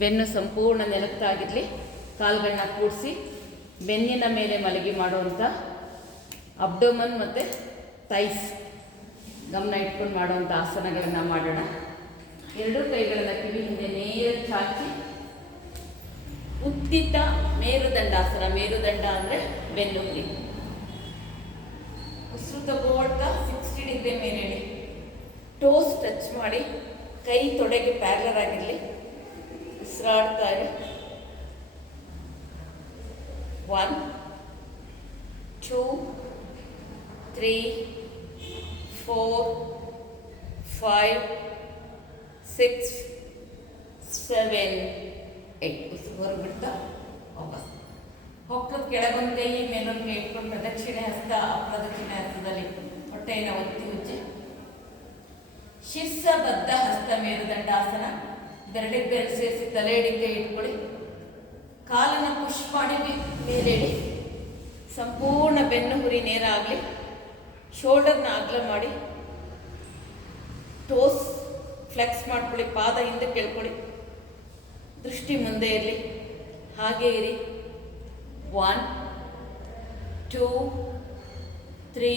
ಬೆನ್ನು ಸಂಪೂರ್ಣ ನೆಲಕ್ಕಾಗಿರಲಿ. ಕಾಲುಗಳನ್ನ ಕೂಡಿಸಿ ಬೆನ್ನಿನ ಮೇಲೆ ಮಲಗಿ ಮಾಡುವಂಥ ಅಬ್ಡೋಮನ್ ಮತ್ತು ಥೈಸ್ ಗಮನ ಇಟ್ಕೊಂಡು ಮಾಡುವಂಥ ಆಸನಗಳನ್ನು ಮಾಡೋಣ. ಎರಡೂ ಕೈಗಳನ್ನು ಕಿವಿ ಹಿಂದೆ ನೇರ ಚಾಚಿ ಉತ್ತಿತ ಮೇರುದಂಡಾಸನ. ಮೇರುದಂಡ ಅಂದರೆ ಬೆನ್ನುಹುರಿ. ಉಸಿರು ತಗೊಳ್ತಾ 60 ಡಿಗ್ರಿ ಮೇಲೆ ಇಡಿ. ಟೋಸ್ ಟಚ್ ಮಾಡಿ ಕೈ ತೊಡೆಗೆ ಪ್ಯಾರಲರ್ ಆಗಿರಲಿ. ಉಸಿರಾಡ್ತಾ ಇರಿ. 1 2 3 4 5 6 7 8. ಉಸಿರು ಹೊರಬಿಡ್ತಾ ವಾಪಸ್. ಹೊಕ್ಕದ ಕೆಳಗೊಂದು ಕೈ ಮೇಲೊಂದು ಕೈ ಇಟ್ಕೊಂಡು ಪ್ರದಕ್ಷಿಣೆ ಹಸ್ತ ಅಪ್ರದಕ್ಷಿಣೆ ಹಸ್ತದಲ್ಲಿ ಹೊಟ್ಟೆಯನ್ನು ಒತ್ತಿ ಉಜ್ಜಿ ಶಿರ್ಸಬದ್ಧ ಹಸ್ತ ಮೇರುದಂಡಾಸನ. ಬೆರಳಿಗೆ ಬೆರಳು ಸೇರಿಸಿ ತಲೆಯಡಿ ಕೈ ಇಟ್ಕೊಳ್ಳಿ. ಕಾಲನ್ನು ಪುಷ್ ಮಾಡಿ ಮೇಲೆ ಇಡಿ. ಸಂಪೂರ್ಣ ಬೆನ್ನು ಹುರಿ ನೇರ ಆಗಲಿ. ಶೋಲ್ಡರ್ನ ಅಗಲ ಮಾಡಿ ಟೋಸ್ ಫ್ಲೆಕ್ಸ್ ಮಾಡ್ಕೊಳ್ಳಿ. ಪಾದ ಹಿಂದೆ ಕೇಳ್ಕೊಳ್ಳಿ. ದೃಷ್ಟಿ ಮುಂದೆ ಇರಲಿ. ಹಾಗೇ ಇರಿ. 1 2 3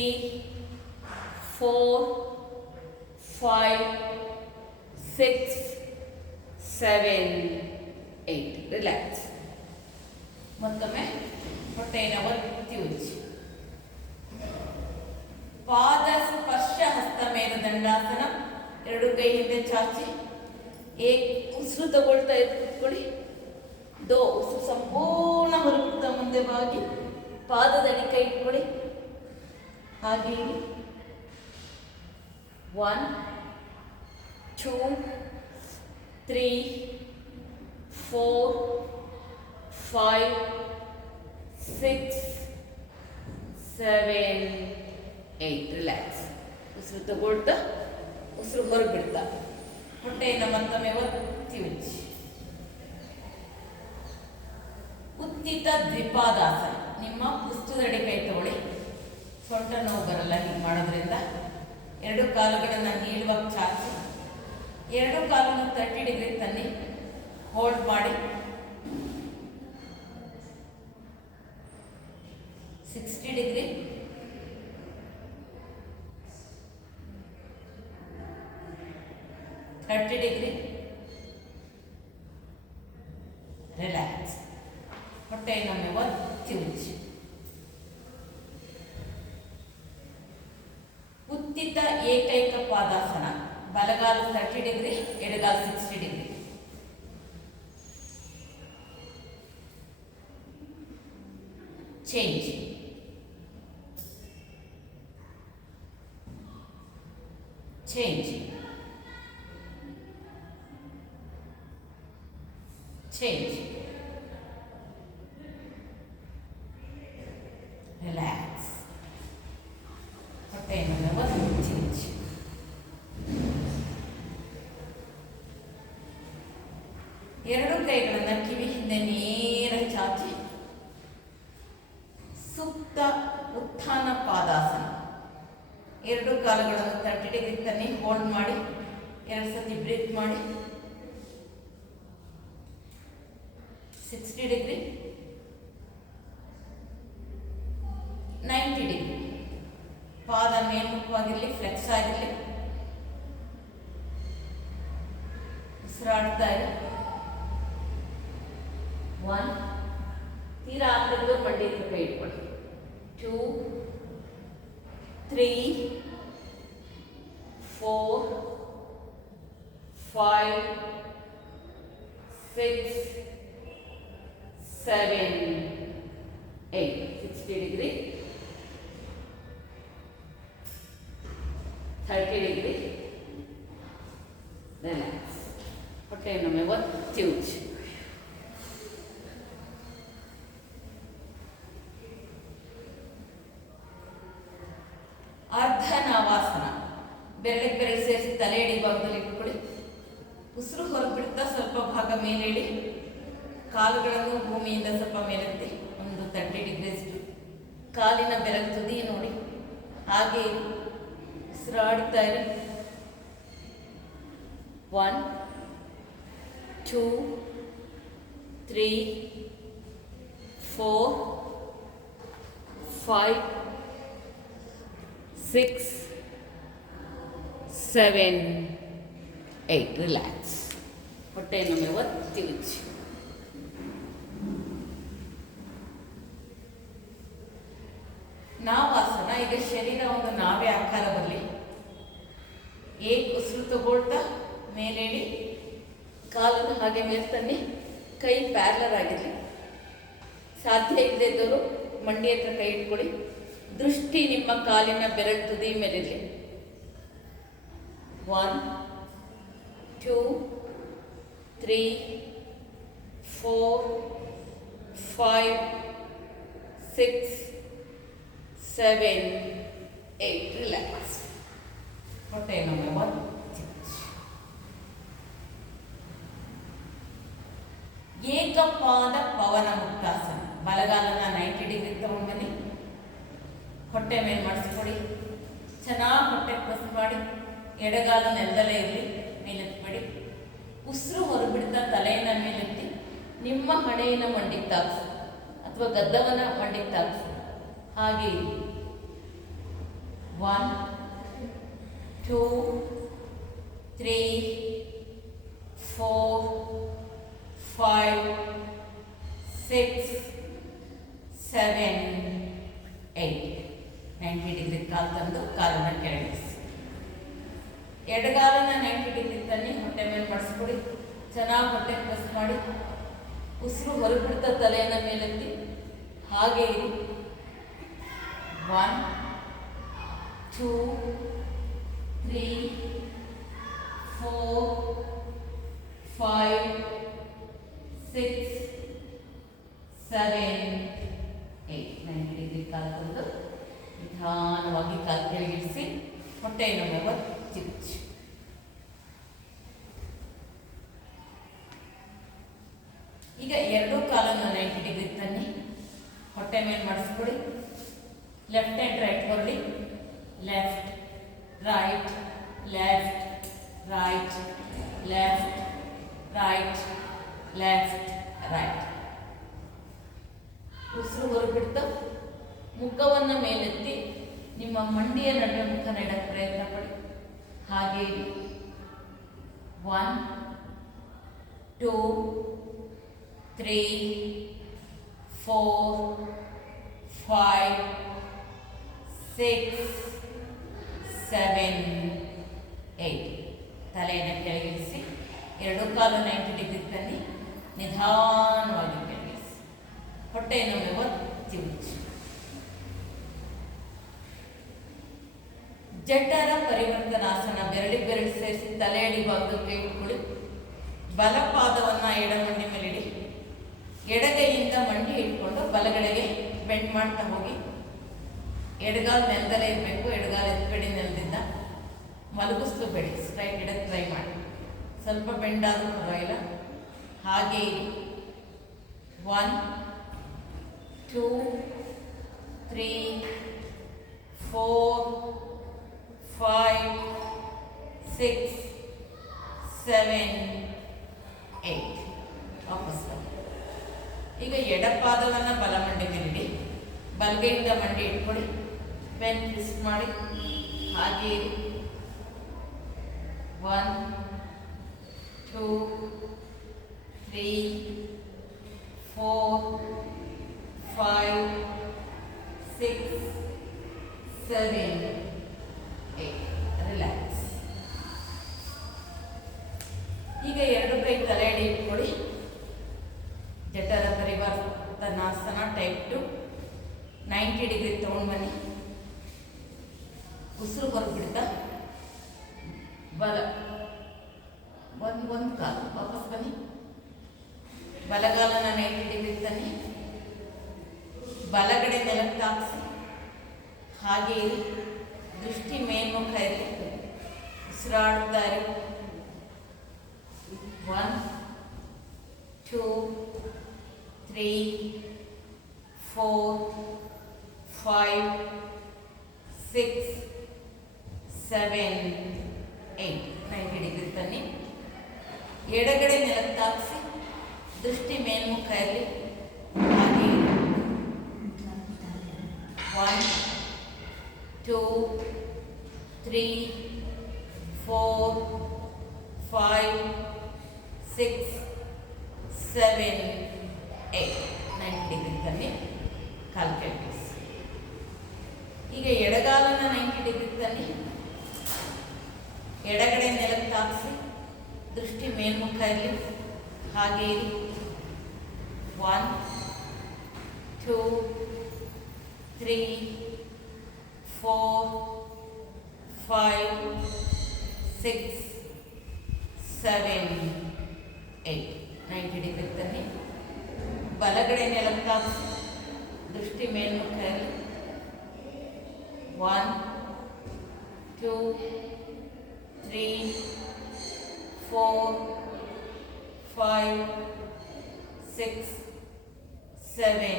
4 5 6 7 8. ರಿಲ್ಯಾಕ್ಸ್. ಮತ್ತೊಮ್ಮೆ ಹೊಟ್ಟೆಯನ್ನು ಒತ್ತಿ ಉಜ್ಜಿ. ಪಾದ ಸ್ಪರ್ಶ ಹಸ್ತ ಮೇರುದಂಡಾಸನ. ಎರಡು ಕೈ ಹಿಂದೆ ಚಾಚಿ ಉಸಿರು ತಗೊಳ್ತಾ ಕೂತ್ಕೊಳ್ಳಿ. ಉಸಿರು ಸಂಪೂರ್ಣ ಹೊರಬಿಡ್ತಾ ಮುಂದೆ ಬಾಗಿ ಪಾದದಲ್ಲಿ ಕೈ ಇಟ್ಕೊಳ್ಳಿ. ಹಾಗೆ 1 2 3 4 5 6 7 8. ರಿಲ್ಯಾಕ್ಸ್. ಉಸಿರು ತಗೊಳ್ತಾ ಉಸಿರು ಹೊರಬಿಡ್ತಾ ಹೊಟ್ಟೆಯನ್ನು ಮತ್ತೊಮ್ಮೆ ಒತ್ತಿ ಉಜ್ಜಿ. ಉತ್ತಿತ ದ್ವಿಪಾದಾಸನ. ನಿಮ್ಮ ಪುಸ್ತದಡಿ ಕೈ ತಗೊಳ್ಳಿ. ಸೊಂಟ ನೋವು ಬರಲ್ಲ ಹೀಗೆ ಮಾಡೋದ್ರಿಂದ. ಎರಡು ಕಾಲುಗಳನ್ನು ನೀಳುವಾಗಿ ಚಾಚಿ ಎರಡು ಕಾಲನ್ನು 30 ಡಿಗ್ರಿ ತನ್ನಿ. ಹೋಲ್ಡ್ ಮಾಡಿ 60 ಡಿಗ್ರಿ. ಡಿಗ್ರಿ. ರಿಲ್ಯಾಕ್ಸ್. ಹೊಟ್ಟೆಯನ್ನು ಒತ್ತಿ ಉಜ್ಜಿ. ಉತ್ತಿತ ಏಕೈಕ ಪಾದಾಸನ. ಬಲಗಾಲು 30 ಡಿಗ್ರಿ, ಎಡಗಾಲು 60 degree. Change. Change. Change. Relax. ಹೊಟ್ಟೆಯನ್ನು ಒತ್ತಿ ಉಜ್ಜಿ. ಎರಡು ಕೈಗಳನ್ನು ಕಿವಿ ಹಿಂದೆ ನೇರ ಚಾಚಿ ಸುಪ್ತ ಉತ್ಥಾನ ಪಾದಾಸನ. ಎರಡು ಕಾಲುಗಳನ್ನು 30 ಡಿಗ್ರಿ ತನ್ನಿ. ಹೋಲ್ಡ್ ಮಾಡಿ 2 ಸತಿ ಬ್ರೀತ್ ಮಾಡಿ 60 ಡಿಗ್ರಿ 90 ಡಿಗ್ರಿ. ಪಾದ ಮೇಲ್ಮುಖವಾಗಿರಲಿ, ಫ್ಲೆಕ್ಸ್ ಆಗಿರಲಿ. ಉಸಿರಾಡ್ತಾ ಇರಿ. 1 ತೀರಾ ಆಗದ್ದು ಮಂಡಿ ಕೈ ಇಟ್ಕೊಳ್ಳಿ. 2 3 4 5 6 7 8. 60 ಡಿಗ್ರಿ 30 ಡಿಗ್ರಿ. ರಿಲ್ಯಾಕ್ಸ್. ಹೊಟ್ಟೆಯನ್ನು ಒತ್ತಿ ಉಜ್ಜಿ. ಅರ್ಧನಾವಾಸನ. ಬೆರಳಿಗೆ ಬೆರಳು ಸೇರಿಸಿ ತಲೆ ಎಡಿ ಭಾಗದಲ್ಲಿ ಇಟ್ಕೊಳ್ಳಿ. ಉಸಿರು ಹೊರಬಿಡ್ತಾ ಸ್ವಲ್ಪ ಭಾಗ ಮೇಲೆ ಇಡಿ. ಕಾಲುಗಳನ್ನು ಭೂಮಿಯಿಂದ ಸ್ವಲ್ಪ ಮೇಲೆತ್ತಿ ಒಂದು 30 ಡಿಗ್ರಿಯಷ್ಟು. ಕಾಲಿನ ಬೆರಳು ತುದಿ ನೋಡಿ. ಹಾಗೆ ಉಸಿರಾಡ್ತಾ ಇರಿ. 1 2 3 4 5 6 7 8. ರಿಲ್ಯಾಕ್ಸ್. ಹೊಟ್ಟೆಯನ್ನು ಒತ್ತಿ ಉಜ್ಜಿ. ನಾವಾಸನ. ಈಗ ಶರೀರ ಒಂದು ನಾವೇ ಆಕಾರ ಬರಲಿ. ಉಸಿರು ತಗೊಳ್ತಾ ಮೇಲೇಳಿ, ಕಾಲನ್ನು ಹಾಗೆ ಮೇಲೆ ತನ್ನಿ, ಕೈ ಪ್ಯಾರಲರ್ ಆಗಿರಲಿ. ಸಾಧ್ಯ ಇಲ್ಲದಿದ್ದವರು ಮಂಡಿ ಹತ್ರ ಕೈ ಇಟ್ಕೊಳ್ಳಿ. ದೃಷ್ಟಿ ನಿಮ್ಮ ಕಾಲಿನ ಬೆರಳು ತುದಿ ಮೇಲಿರಲಿ. 1 2 3 4 5 6 7 8. ರಿಲ್ಯಾಕ್ಸ್. ಹೊಟ್ಟೆಯನ್ನು ಒತ್ತಿ. ಏಕಪಾದ ಪವನ ಮುಕ್ತಾಸನ. ಬಲಗಾಲನ 90 ಡಿಗ್ರಿ ತಗೊಂಡು ಬನ್ನಿ. ಹೊಟ್ಟೆ ಮೇಲೆ ಮಾಡಿಸ್ಕೊಡಿ. ಚೆನ್ನಾಗಿ ಹೊಟ್ಟೆ ಪ್ರೆಸ್ ಮಾಡಿ. ಎಡಗಾಲ ನೆಲದಲ್ಲೇ ಇರಲಿ, ಮೇಲೆತ್ಬೇಡಿ. ಉಸಿರು ಹೊರಬಿಡ್ತಾ ತಲೆಯನ್ನು ಮೇಲೆತ್ತಿ ನಿಮ್ಮ ಹಣೆಯನ್ನು ಮಂಡಿಗೆ ತಾಗಿಸಿ ಅಥವಾ ಗದ್ದವನ ಮಂಡಿಗೆ ತಾಗಿಸಿ. ಹಾಗೆ 1 2 3 4 5 6 7 8. 90 ಡಿಗ್ರಿ ಕಾಲು ತಂದು ಕಾಲನ್ನು ಕೆಳಗಿಸಿ. ಎಡಗಾಲನ 90 ಡಿಗ್ರಿ ತನ್ನಿ, ಹೊಟ್ಟೆ ಮೇಲೆ ಮಾಡಿಸ್ಕೊಡಿ. ಚೆನ್ನಾಗಿ ಹೊಟ್ಟೆ ಪ್ರೆಸ್ ಮಾಡಿ. ಉಸಿರು ಹೊರಬಿಡ್ತಾ ತಲೆಯನ್ನು ಮೇಲೆತ್ತಿ ಹಾಗೆ ಇರಿ. 1 2 3 4 5 6 7 8. 90 ಡಿಗ್ರಿ ಕಾಲು ತಂದು ನಿಧಾನವಾಗಿ ಕಾಲು ಕೆಳಗಿಳಿಸಿ. ಹೊಟ್ಟೆಯನ್ನು ಒತ್ತಿ ಉಜ್ಜಿ. ಈಗ ಎರಡೂ ಕಾಲನ್ನು 90 ಡಿಗ್ರಿ ತನ್ನಿ, ಹೊಟ್ಟೆ ಮೇಲೆ ಮಾಡಿಸ್ಕೊಡಿ. ಲೆಫ್ಟ್ ಆ್ಯಂಡ್ ರೈಟ್ ಹೊರಡಿ. Left right left right left right left right. ಉಸಿರು ಹೊರಬಿಡ್ತಾ ಮುಖವನ್ನು ಮೇಲೆತ್ತಿ ನಿಮ್ಮ ಮಂಡಿಯ ನಡುವೆ ಮುಖ ನೆಡಕ್ಕೆ ಪ್ರಯತ್ನ ಪಡಿ. ಹಾಗೆ 1 2 3 4 5 6 7 8. ತಲೆಯನ್ನು ಕೆಳಗಿಳಿಸಿ. ಎರಡೂ ಕಾಲು 90 ಡಿಗ್ರಿ ತನ್ನಿ, ನಿಧಾನವಾಗಿ ಕೆಳಗಿಳಿಸಿ. ಹೊಟ್ಟೆಯನ್ನು ಒತ್ತಿ ಉಜ್ಜಿ. ಜಠರ ಪರಿವರ್ತನಾಸನ. ಬೆರಳಿಗೆ ಬೆರಳು ಸೇರಿಸಿ ತಲೆ ಅಡಿ ಭಾಗಕ್ಕೆ ಇಟ್ಕೊಳ್ಳಿ. ಬಲಪಾದವನ್ನು ಎಡಮಂಡಿ ಮೇಲಿಡಿ. ಎಡಗೈಯಿಂದ ಮಂಡಿ ಇಟ್ಕೊಂಡು ಬಲಗಡೆಗೆ ಬೆಂಡ್ ಮಾಡ್ತಾ ಹೋಗಿ. ಎಡಗಾಲ ನೆಲದಲ್ಲೇ ಇರಬೇಕು. ಎಡಗಾಲ ಎತ್ಬೇಡಿ ನೆಲದಿಂದ. ಮಲಗಿಸ್ಬೇಡಿ. ಸ್ಟ್ರೈಟ್ ಇಡಕ್ಕೆ ಟ್ರೈ ಮಾಡಿ. ಸ್ವಲ್ಪ ಬೆಂಡಾದರೂ ಪರವಾಗಿಲ್ಲ. ಹಾಗೆ 1 2 3 4 5 6 7 8. ವಾಪಸ್ ಬನ್ನಿ. ಈಗ ಎಡಪಾದವನ್ನು ಬಲ ಮಂಡಿ ಮೇಲಿಡಿ. ಬಲಗೈಯಿಂದ ಮಂಡಿ ಇಟ್ಕೊಳ್ಳಿ. ಪೆನ್ ಟ್ವಿಸ್ಟ್ ಮಾಡಿ. ಹಾಗೆ 1 2 3 4 5 6 7 8. ರಿಲ್ಯಾಕ್ಸ್. ಈಗ ಎರಡು ಕೈ ತಲೆ ಅಡಿ ಇಟ್ಕೊಳ್ಳಿ. ಜಠರ ಪರಿವರ್ತನಾಸನ ಟೈಪ್ 2. 90 ಡಿಗ್ರಿ ತಗೊಂಡು ಬನ್ನಿ. ಉಸಿರು ಹೊರಬಿಡ್ತಾ ಬಲ ಒಂದು ಕಾಲು ವಾಪಸ್ ಬನ್ನಿ. ಬಲಗಾಲನ 90 ಡಿಗ್ರಿ ತನ್ನಿ. ಬಲಗಡೆ ನೆಲಕ್ಕೆ ತಾಗಿಸಿ. ಹಾಗೆ ದೃಷ್ಟಿ ಮೇಲ್ಮುಖ ಇರಲಿ. ಉಸಿರಾಡ್ತಾ ಇರಿ. 1 2 3 4 5 6 7 8. 90 ಡಿಗ್ರಿ ತನ್ನಿ. ಎಡಗಡೆ ನೆಲಕ್ಕೆ ತಾಗಿಸಿ. ದೃಷ್ಟಿ ಮೇಲ್ಮುಖ ಮೇಲ್ಮುಖ ಇರಲಿ. ಹಾಗೆ 1 2 3 4 5 6 7 8 90 ಡಿಗ್ರಿ ತನ್ನಿ. ಕಾಲು ಕೆಳಗಿಳಿಸಿ. ಈಗ ಎಡಗಾಲನ 90 ಡಿಗ್ರಿ ತನ್ನಿ. ಎಡಗಡೆ ನೆಲಕ್ಕೆ ತಾಗಿಸಿ. ದೃಷ್ಟಿ ಮೇಲ್ಮುಖ ಇರಲಿ. ಹಾಗೆ ಇರಿ. 1 2 3 4 5 6 7 8 90 ಡಿಗ್ರಿ ತನ್ನಿ. ಬಲಗಡೆ ನೆಲಕ್ಕೆ ತಾಗಿಸಿ. ದೃಷ್ಟಿ ಮೇಲ್ಮುಖ ಇರಲಿ. 1 2 3 4 5 6 7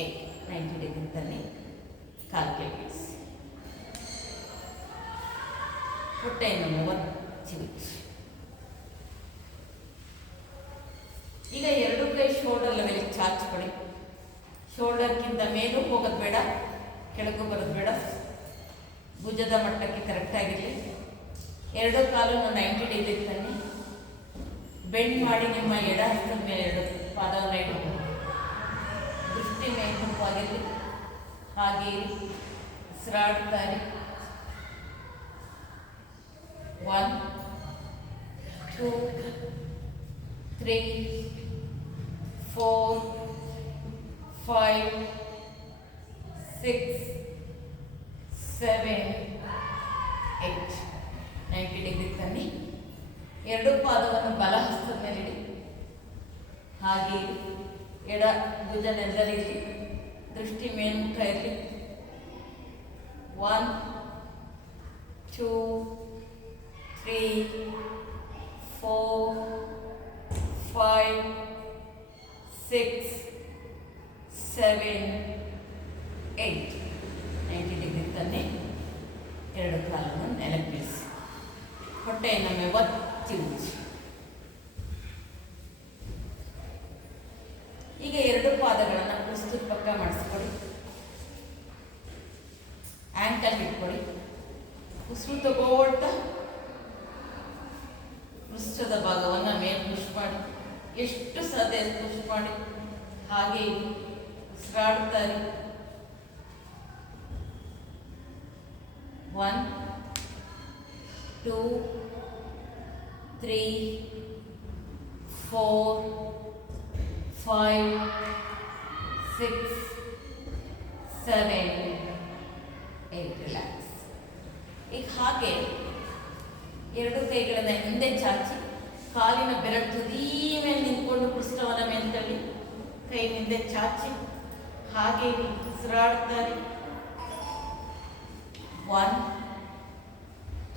8 90 ಡಿಗ್ರಿ ತನ್ನಿ. ಕಾಲು ಕೆಳಗಿಳಿಸಿ. ಹೊಟ್ಟೆಯನ್ನು 30 ಬಿಚ್ಚಿ. ಈಗ ಎರಡು ಕೈ ಶೋಲ್ಡರ್ ಲೆವೆಲ್ ಚಾಚಿಕೊಡಿ. ಶೋಲ್ಡರ್ಗಿಂತ ಮೇಲೂ ಹೋಗೋದು ಬೇಡ, ಕೆಳಗೂ ಬರೋದು ಬೇಡ. ಭುಜದ ಮಟ್ಟಕ್ಕೆ ಕರೆಕ್ಟಾಗಿರಲಿ. ಎರಡು ಕಾಲನ್ನು 90 ಡಿಗ್ರಿ ತನ್ನಿ. ಬೆಂಡ್ ಮಾಡಿ ನಿಮ್ಮ ಎಡ ಹಸ್ತದ ಮೇಲೆ ಎರಡು ಪಾದವನ್ನು ಇಡಬಹುದು. ದೃಷ್ಟಿ ಮೇಲ್ಮುಖವಾಗಿರಲಿ. ಹಾಗೆ ಉಸಿರಾಡ್ತಾ ಇರಿ. 1 2 3 4 5 6 7 8 90 ಡಿಗ್ರಿ ತನ್ನಿ. ಎರಡು ಪಾದವನ್ನು ಬಲ ಹಸ್ತದ ಮೇಲೆ ಇಡಿ. ಹಾಗೆ ಎಡ ಭುಜ ನೆಲದಲ್ಲಿರಲಿ. ದೃಷ್ಟಿ ಮೇಲ್ಮುಖ ಇರಲಿ. 1 2 3 4 5 6 7 8 90 ಡಿಗ್ರಿ ತನ್ನಿ. ಎರಡು ಕಾಲನ್ನು ನೆಲಕ್ಕೆ ಬೀಳಿಸಿ. ಹೊಟ್ಟೆಯನ್ನು ಒತ್ತಿ ಉಜ್ಜಿ. ಈಗ ಎರಡು ಪಾದಗಳನ್ನು ಪುಸ್ತಕ ಪಕ್ಕ ಮಾಡಿಸ್ಕೊಡಿ. ಆ್ಯಂಕಲ್ ಇಟ್ಕೊಡಿ. ಉಸಿರು ತಗೊಳ್ತಾ ಪೃಷ್ಠದ ಭಾಗವನ್ನು ಮೇಲೆ ಪುಷ್ ಮಾಡಿ. ಎಷ್ಟು ಸಾಧ್ಯ ಪುಷ್ ಮಾಡಿ. ಹಾಗೆ ಉಸಿರಾಡ್ತಾ ಇರಿ. 1 2 3 4 5 6 7 8 ರಿಲ್ಯಾಕ್ಸ್. ಈಗ ಹಾಗೆ ಎರಡು ಕೈಗಳನ್ನು ಹಿಂದೆ ಚಾಚಿ ಕಾಲಿನ ಬೆರಳು ತುದಿ ಮೇಲೆ ನಿಂತ್ಕೊಂಡು ಪೃಷ್ಠವನ್ನು ಮೇಲೆ ತಳ್ಳಿ. ಕೈ ಹಿಂದೆ ಚಾಚಿ ಹಾಗೆ ಉಸಿರಾಡ್ತಾರೆ. 1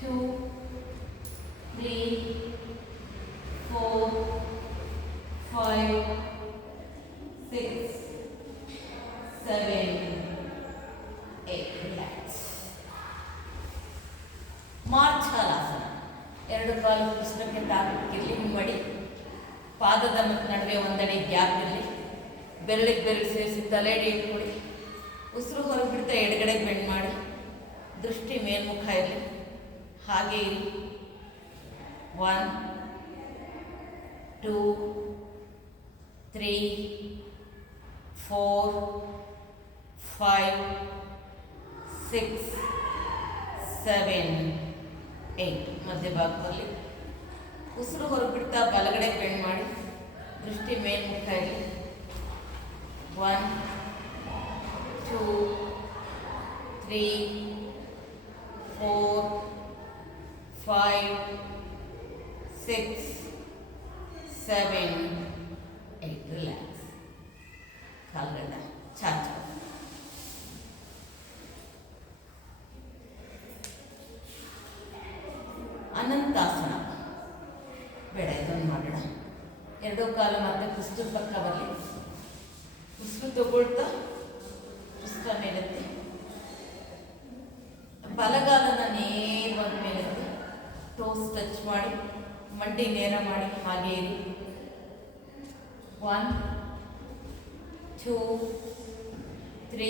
2 3 4 5 6 7 8 ರಿಲ್ಯಾಕ್ಸ್. ಮಾರ್ಚಾಲಾಸನ. ಎರಡು ಕಾಲು ಪುಸ್ತಕಕ್ಕೆ ತಾಕಿರಲಿ. ಹಿಂಬಡಿ. ಪಾದದ ನಡುವೆ ಒಂದೆಡೆ ಗ್ಯಾಪ್ ಇರಲಿ. ಬೆರಳಿಗೆ ಬೆರಳು ಸೇರಿಸಿ ತಲೆಯಡಿ ಇಟ್ಕೊಡಿ. ಉಸಿರು ಹೊರಗೆ ಬಿಡ್ತಾ ಎಡಗಡೆ ಬೆಂಡ್ ಮಾಡಿ. ದೃಷ್ಟಿ ಮೇಲ್ಮುಖ ಇರಲಿ. ಹಾಗೆ ಇರಿ. 1 2 3 4 5 6 7 8 ಮಧ್ಯಭಾಗದಲ್ಲಿ. ಉಸಿರು ಹೊರಗೆ ಬಿಡ್ತಾ ಬಲಗಡೆ ಬೆಂಡ್ ಮಾಡಿ. ದೃಷ್ಟಿ ಮೇಲ್ಮುಖ ಇರಲಿ. 1 2 3 4 5 6 7 8 ರಿಲ್ಯಾಕ್ಸ್. ಕಾಲ್ಗಡ್ಡ ಚಾಚು. ಅನಂತಾಸನ ಬೇಡ, ಇದನ್ನು ಮಾಡೋಣ. ಎರಡೂ ಕಾಲು ಮತ್ತೆ ಪುಸ್ತಕ ಪಕ್ಕ ಬರಲಿ. ಉಸಿರು ತಗೊಳ್ತಾ ಪುಸ್ತಕ ಮೇಲೆತ್ತಿ. ಬಲಗಾಲನ ನೇರವಾಗಿ ಮೇಲೆತ್ತಿ. ಟೋಸ್ ಟಚ್ ಮಾಡಿ ಮಂಡಿ ನೇರ ಮಾಡಿ ಹಾಗೆ ಇರಿ. 1 2 3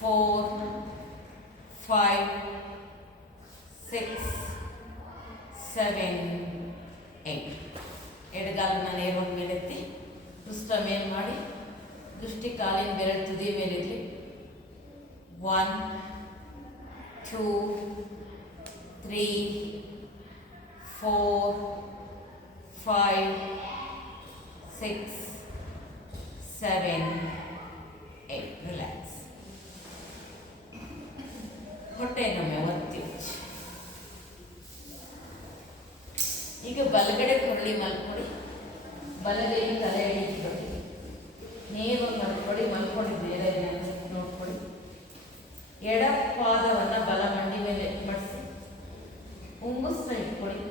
4 5 6 7 8. ಎಡಗಾಲನ್ನ ನೇರವಾಗಿ ಮೇಲೆತ್ತಿ ಪೃಷ್ಠ ಮೇಲ್ ಮಾಡಿ ದೃಷ್ಟಿ ಕಾಲಿನ ಬೆರಳು ತುದಿ ಮೇಲಿರಲಿ. 1 2 3 4 5 6 7 8. ರಿಲ್ಯಾಕ್ಸ್. ಹೊಟ್ಟೆನೊಮ್ಮೆ ಒತ್ತಿ ಉಚ್ಚಿ. ಈಗ ಬಲಗಡೆ ಕೊರಳಿ ಮಲ್ಕೊಡಿ. ಬಲಗೈ ತಲೆ ಎಳಿಕೊಡಿ. ನೇರವಾಗಿ ಮಲ್ಕೊಡಿ. ಮಲ್ಕೊಂಡಿದ್ದೀರ ನೋಡ್ಕೊಳ್ಳಿ. ಎಡ ಪಾದವನ್ನು ಬಲ ಮಂಡಿ ಮೇಲೆ ಮಡಿಸಿ ಉಂಗುಸ್ನ ಇಟ್ಕೊಳ್ಳಿ.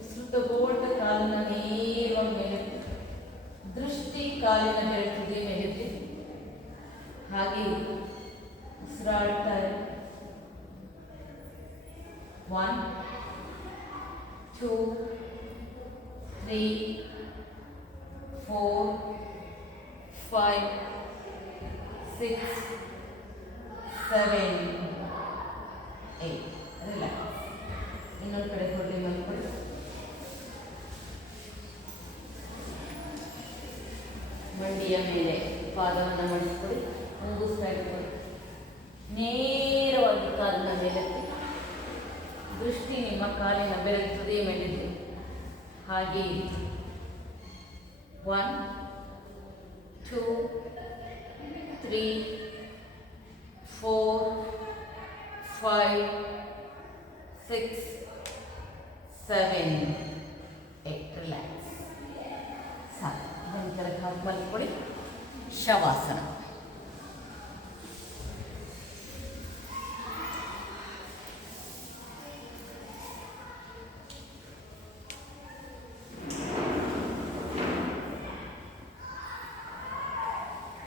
ಉಸಿರು ತಗೋಟ ಕಾಲನ್ನ ನೇರವಾಗಿ ಮೇಲೆ ದೃಷ್ಟಿ ಕಾಲಿನ ಬೆರಳು ತುದಿ ಮೇಲಿರಲಿ. ಹಾಗೆ ಉಸಿರಾಡ್ತಾ 1 2 3 4 5 6 7 8. ರಿಲ್ಯಾಕ್ಸ್. ಇನ್ನೊಂದು ಕಡೆ ಕೊರಳಿ ಮಲ್ಕೊಳ್ಳಿ. ಮಂಡಿಯ ಮೇಲೆ ಪಾದವನ್ನು ಮಡಿಸ್ಕೊಳ್ಳಿ. ಮುಂಗುಸ್ತಾ ಇಟ್ಕೊಳ್ಳಿ. ನೇರವಾಗಿ ಕಾಲಿನ ಮೇಲೆತ್ತಿ ದೃಷ್ಟಿ ನಿಮ್ಮ ಕಾಲಿನ ಬೆರಳು ತುದಿಯ ಮೇಲಿದೆ. ಹಾಗೆ 1 2 3 4 5 6 7 8. ರಿಲ್ಯಾಕ್ಸ್. ಸಾಕು. ಒಂದು ಕೆಳಗೆ ಹಾಕಿ ಮಲ್ಕೊಳ್ಳಿ. ಶವಾಸನ.